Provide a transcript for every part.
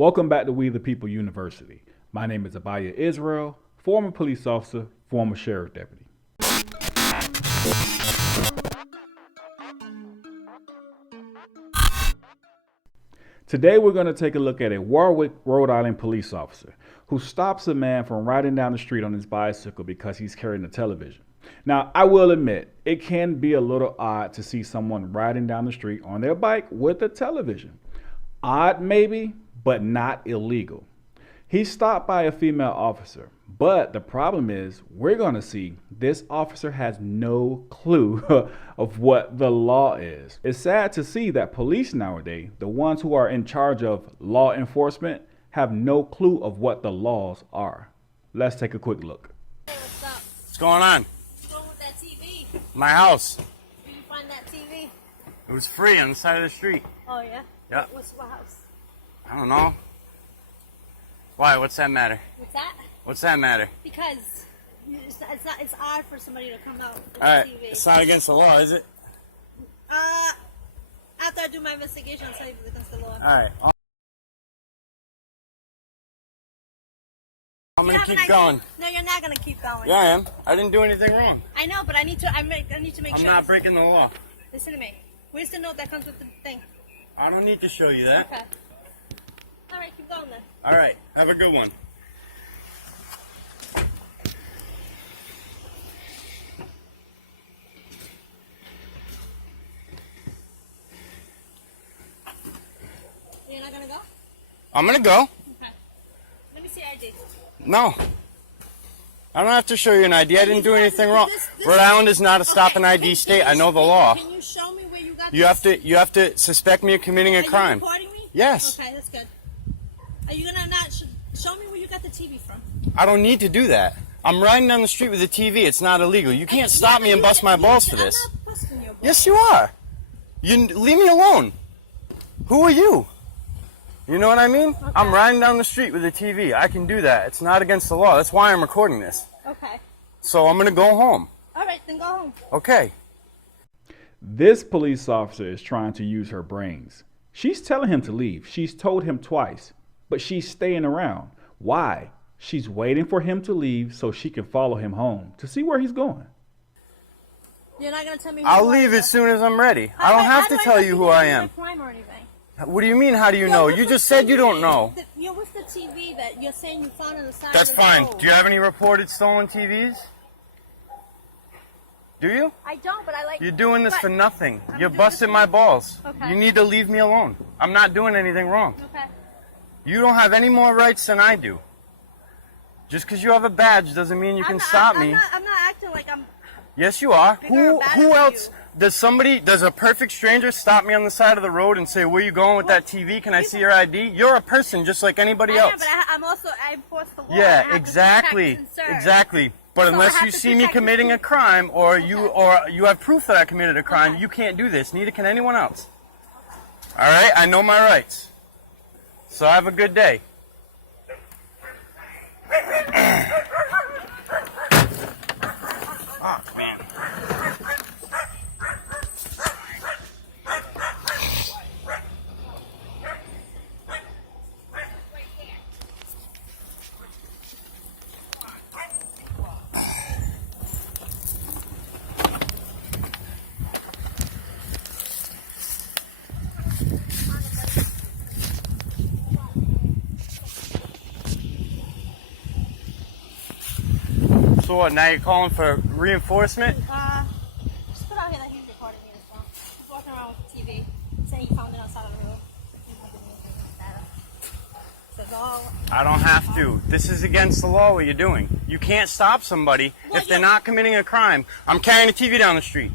Welcome back to We the People University. My name is Abaya Israel, former police officer, former sheriff deputy. Today we're going to take a look at a Warwick, Rhode Island police officer who stops a man from riding down the street on his bicycle because he's carrying a television. Now, I will admit, it can be a little odd to see someone riding down the street on their bike with a television. Odd maybe, but not illegal. He's stopped by a female officer, but the problem is we're going to see this officer has no clue of what the law is. It's sad to see that police nowadays, the ones who are in charge of law enforcement, have no clue of what the laws are. Let's take a quick look. Hey, what's up? What's going on? What's wrong with that TV? My house. Where you find that TV? It was free on the side of the street. Oh, yeah? Yeah. What's your house? I don't know. Why? What's that matter? What's that? What's that matter? Because it's odd for somebody to come out with Alright, a TV. it's not against the law, is it? After I do my investigation, I'll tell you if it's against the law. Alright. I'm You gonna have an keep idea? going. No, you're not gonna keep going. Yeah, I am. I didn't do anything wrong. I know, but I need to make I'm sure. not breaking the law. Listen to me. Where's the note that comes with the thing? I don't need to show you that. Okay. All right, keep going then. Alright, have a good one. You're not gonna go? I'm gonna go. Okay. Let me see ID. No. I don't have to show you an ID. I didn't do anything wrong. This- Rhode Island is not a stop and Okay, ID can state. you I know the law. Can you show me where you got You have to suspect me of committing a Are you crime. recording me? Yes. Okay, that's good. Are you gonna not show me where you got the TV from? I don't need to do that. I'm riding down the street with a TV. It's not illegal. You can't stop me and bust my balls for this. I'm not busting your balls. Yes, you are. You leave me alone. Who are you? You know what I mean? Okay. I'm riding down the street with a TV. I can do that. It's not against the law. That's why I'm recording this. Okay. So I'm gonna go home. All right, then go home. Okay. This police officer is trying to use her brains. She's telling him to leave. She's told him twice, but she's staying around. Why? She's waiting for him to leave so she can follow him home to see where he's going. You're not gonna tell me. I'll leave as soon as I'm ready. I don't have to tell you who I am. Crime or anything. What do you mean? How do you know? You just said you don't know. What's the TV that you're saying you found on the side That's of the fine. road? Do you have any reported stolen TVs? Do you? I don't, but I like. You're doing this But- for nothing. I'm You're doing busting this my for- balls. Okay. You need to leave me alone. I'm not doing anything wrong. Okay. You don't have any more rights than I do. Just because you have a badge doesn't mean you can stop me. I'm not acting like I'm. Yes, you are. Bigger or badder Who than else? you. Does a perfect stranger stop me on the side of the road and say, "Where you going with that TV? Can I see your ID?" You're a person just like anybody I am, else. but I'm also I enforce the law. I Yeah, have to exactly, protect and serve. exactly. But So I unless have you to see me protect committing the a crime, or you have proof that I committed a crime, Okay. you can't do this. Neither can anyone else. All right, I know my rights. So have a good day. Oh, man. So what, now you're calling for reinforcement? Just put out here that he's recording me as well. He's walking around with the TV, saying he found it outside of the road. He's not doing anything like that. Says all. I don't have to. This is against the law what you're doing. You can't stop somebody Well, if they're not committing a crime. I'm carrying a TV down the street.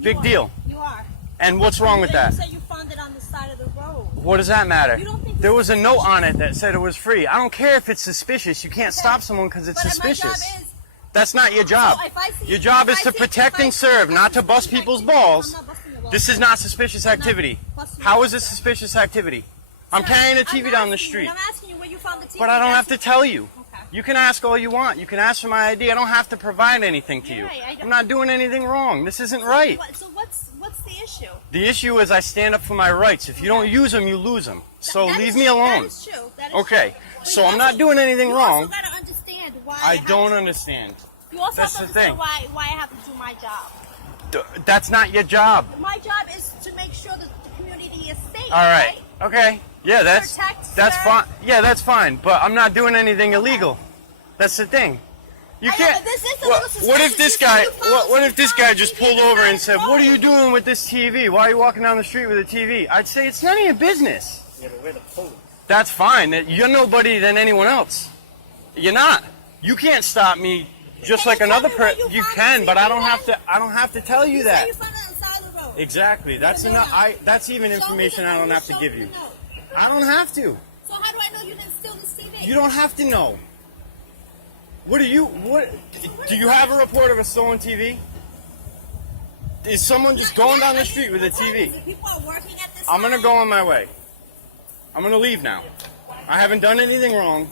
Big deal. You are. And what's wrong with that? You said you found it on the side of the road. What does that matter? You don't think There it's was a note on it that said it was free. I don't care if it's suspicious. You can't stop someone because it's But suspicious. my job is. That's not your job. So if I see- Your job if is I to see- protect if I and see- serve, if I not see to bust something people's like this, balls. I'm not busting your balls. This is not suspicious activity. busting your How balls. is it suspicious activity? I'm Sir, carrying a I'm TV down the asking you, street. I'm asking you where you found the TV. But I don't have to tell you. Okay. You can ask all you want. You can ask for my ID. I don't have to provide anything to you. You're right, I don't- I'm not doing anything wrong. This isn't right. So what's the issue? The issue is I stand up for my rights. If you don't use them, you lose them. So That leave is- me alone. That is true. That is Okay, true. But so you I'm not also- doing anything you wrong. also gotta understand why. I have don't to- understand. You also That's have to the thing. understand why I have to do my job. That's not your job. My job is to make sure that the community is safe. All right. Okay. Yeah, that's Protect, that's sir. fine. Yeah, that's fine. But I'm not doing anything illegal. That's the thing. You I know, can't. but this is a What, little what if suspicious. this You guy? said you What if this found guy the just TV pulled on the over side and of the said, "What are road." you doing with this TV? Why are you walking down the street with a TV?" I'd say it's none of your business. Yeah, but we're the police. That's fine. You're nobody than anyone else. You're not. You can't stop me just Can like you another tell me where person. you You found can, the but I TV don't have then? to. I don't have to tell you You that. said you found it on the side of the road. Exactly. That's The enough. note. That's even Show me information the I don't note. have to Show give me you. the note. I don't have to. So how do I know you didn't steal this TV? You don't have to know. What do you? What? Do you have a report of a stolen TV? Is someone just going down the street with a TV? People are working at this I'm gonna time. go on my way. I'm gonna leave now. I haven't done anything wrong.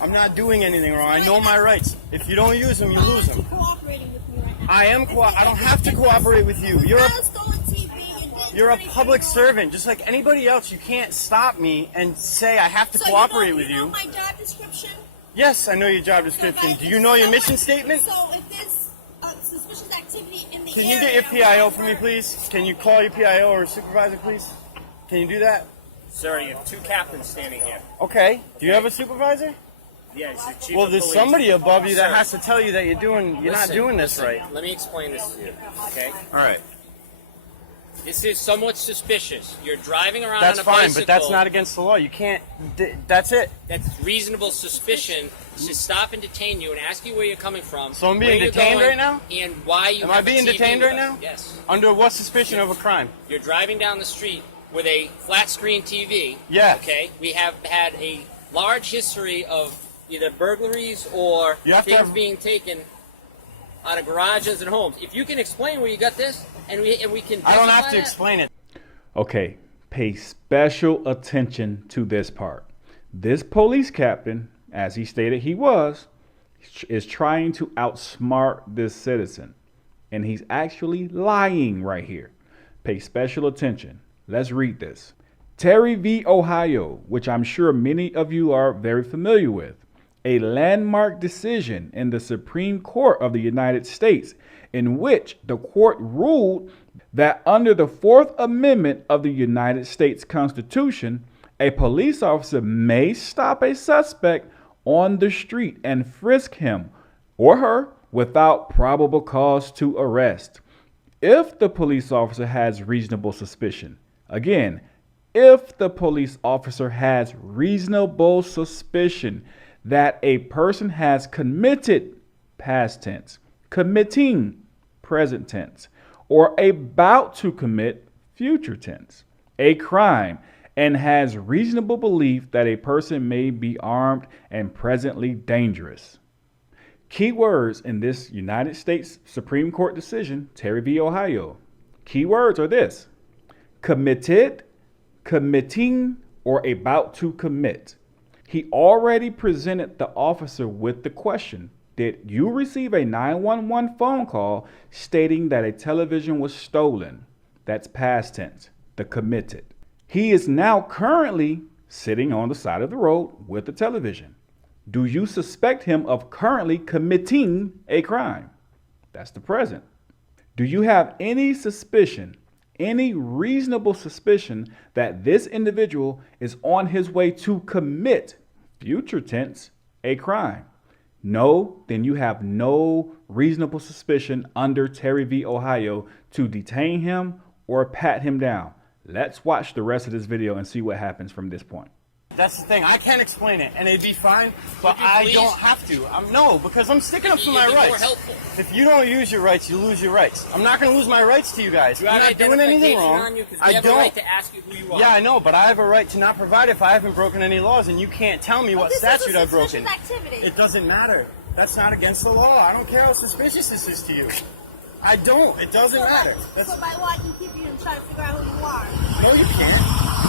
I'm not doing anything wrong. I know my rights. If you don't use them, you lose them. You're cooperating with me right now. I am. I don't have to cooperate with you. You found a stolen TV and didn't You're a do anything public wrong. servant, just like anybody else. You can't stop me and say I have to So cooperate you with know you. my job description? Yes, I know your job So description. if Do you know your someone- mission statement? So if there's suspicious activity in the Can area... you get your PIO for me, please? Can you call your PIO or supervisor, please? Can you do that? Sir, you have two captains standing here. Okay. Do you have a supervisor? Yeah, it's the chief Well, of there's police. somebody above you that Sir, has to tell you that you're not listen, doing this listen, right. Let me explain this to you, okay? All right. This is somewhat suspicious. You're driving around That's on a fine, bicycle. but that's not against the law. You can't. That's it. That's reasonable suspicion to stop and detain you and ask you where you're coming from. So I'm being where you're detained going, right now? And why you Am I have a being TV detained with right us. now? Yes. Under what suspicion of a crime? You're driving down the street with a flat screen TV. Yes. Okay. We have had a large history of either burglaries or You have to things have- being taken out of garages and homes. If you can explain where you got this, and we can. I don't have justify to that. explain it. Okay, pay special attention to this part. This police captain, as he stated he was, is trying to outsmart this citizen. And he's actually lying right here. Pay special attention. Let's read this. Terry v. Ohio, which I'm sure many of you are very familiar with, a landmark decision in the Supreme Court of the United States in which the court ruled that under the Fourth Amendment of the United States Constitution, a police officer may stop a suspect on the street and frisk him or her without probable cause to arrest. If the police officer has reasonable suspicion, again, if the police officer has reasonable suspicion that a person has committed, past tense, committing, present tense, or about to commit, future tense, a crime, and has reasonable belief that a person may be armed and presently dangerous. Key words in this United States Supreme Court decision, Terry v. Ohio. Key words are this: committed, committing, or about to commit. He already presented the officer with the question: did you receive a 911 phone call stating that a television was stolen? That's past tense, the committed. He is now currently sitting on the side of the road with the television. Do you suspect him of currently committing a crime? That's the present. Do you have any suspicion, any reasonable suspicion that this individual is on his way to commit, future tense, a crime? No, then you have no reasonable suspicion under Terry v. Ohio to detain him or pat him down. Let's watch the rest of this video and see what happens from this point. That's the thing. I can't explain it, and it'd be fine, but Would you I please? don't have to. No, because I'm sticking up for my You'd be more rights. helpful. If you don't use your rights, you lose your rights. I'm not going to lose my rights to you guys. You I'm have not doing anything identification wrong. on you 'cause we I have don't. a right to ask you who you are. Yeah, I know, but I have a right to not provide if I haven't broken any laws, and you can't tell me what This is a statute I've broken. suspicious activity. It doesn't matter. That's not against the law. I don't care how suspicious this is to you. I don't. It doesn't matter. So by law, I can keep you and try to figure out who you are. No, you can't.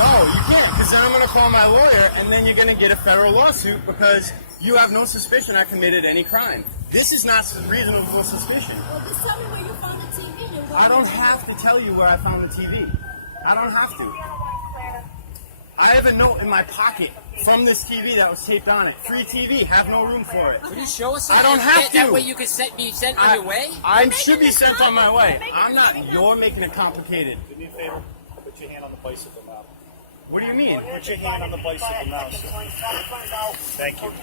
No, you can't, because then I'm going to call my lawyer, and then you're going to get a federal lawsuit because you have no suspicion I committed any crime. This is not reasonable suspicion. Well, just tell me where you found the TV. And I don't have to tell you where I found the TV. I don't have to. I have a note in my pocket from this TV that was taped on it. Free TV, have no room for it. Would you show us that? I don't have to. That way you can be sent on your way? I should be sent on my way. I'm not, you're making it complicated. Do me a favor, put your hand on the bicycle now. What do you mean? Put your hand on the bicycle now, sir. Thank you.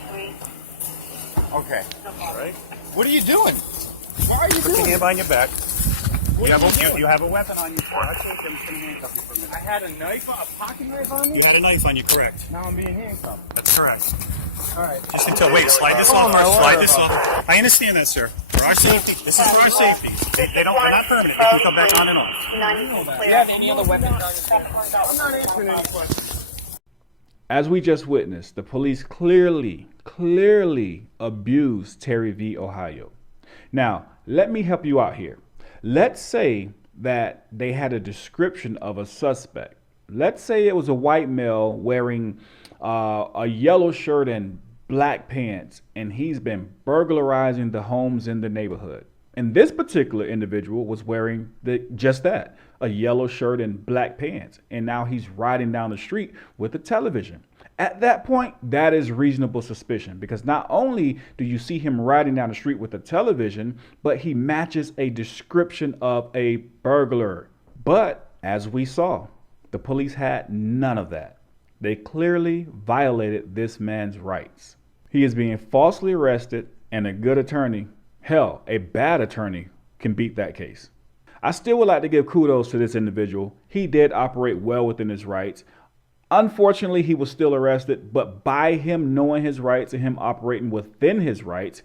Okay. All right. What are you doing? Why are you Put your doing hand behind your back. You have, doing? you have a weapon on you, sir. Actually, I'm just going to handcuff you for a minute. I had a knife, a pocket knife on me? You had a knife on you, correct? Now I'm being handcuffed. That's correct. Alright. Just until, wait, slide this Oh, off, my slide Lord. this off. I understand that, sir. For our safety, this is for our safety. They're not permanent. They can come back on and off. Do you have any other weapons on your I'm not answering any questions. As we just witnessed, the police clearly abused Terry v. Ohio. Now, let me help you out here. Let's say that they had a description of a suspect. Let's say it was a white male wearing a yellow shirt and black pants, and he's been burglarizing the homes in the neighborhood. And this particular individual was wearing just that, a yellow shirt and black pants. And now he's riding down the street with a television. At that point, that is reasonable suspicion, because not only do you see him riding down the street with a television, but he matches a description of a burglar. But as we saw, the police had none of that. They clearly violated this man's rights. He is being falsely arrested, and a good attorney, hell, a bad attorney, can beat that case. I still would like to give kudos to this individual. He did operate well within his rights. Unfortunately, he was still arrested, but by him knowing his rights and him operating within his rights,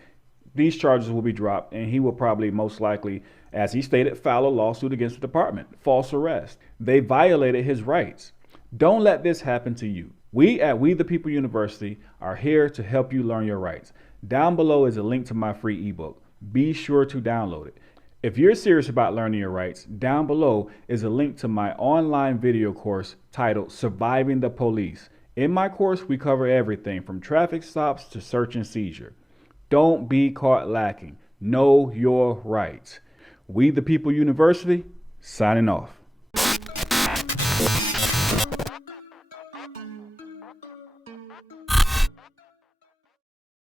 these charges will be dropped, and he will probably most likely, as he stated, file a lawsuit against the department. False arrest. They violated his rights. Don't let this happen to you. We at We the People University are here to help you learn your rights. Down below is a link to my free ebook. Be sure to download it. If you're serious about learning your rights, down below is a link to my online video course titled Surviving the Police. In my course, we cover everything from traffic stops to search and seizure. Don't be caught lacking. Know your rights. We the People University, signing off.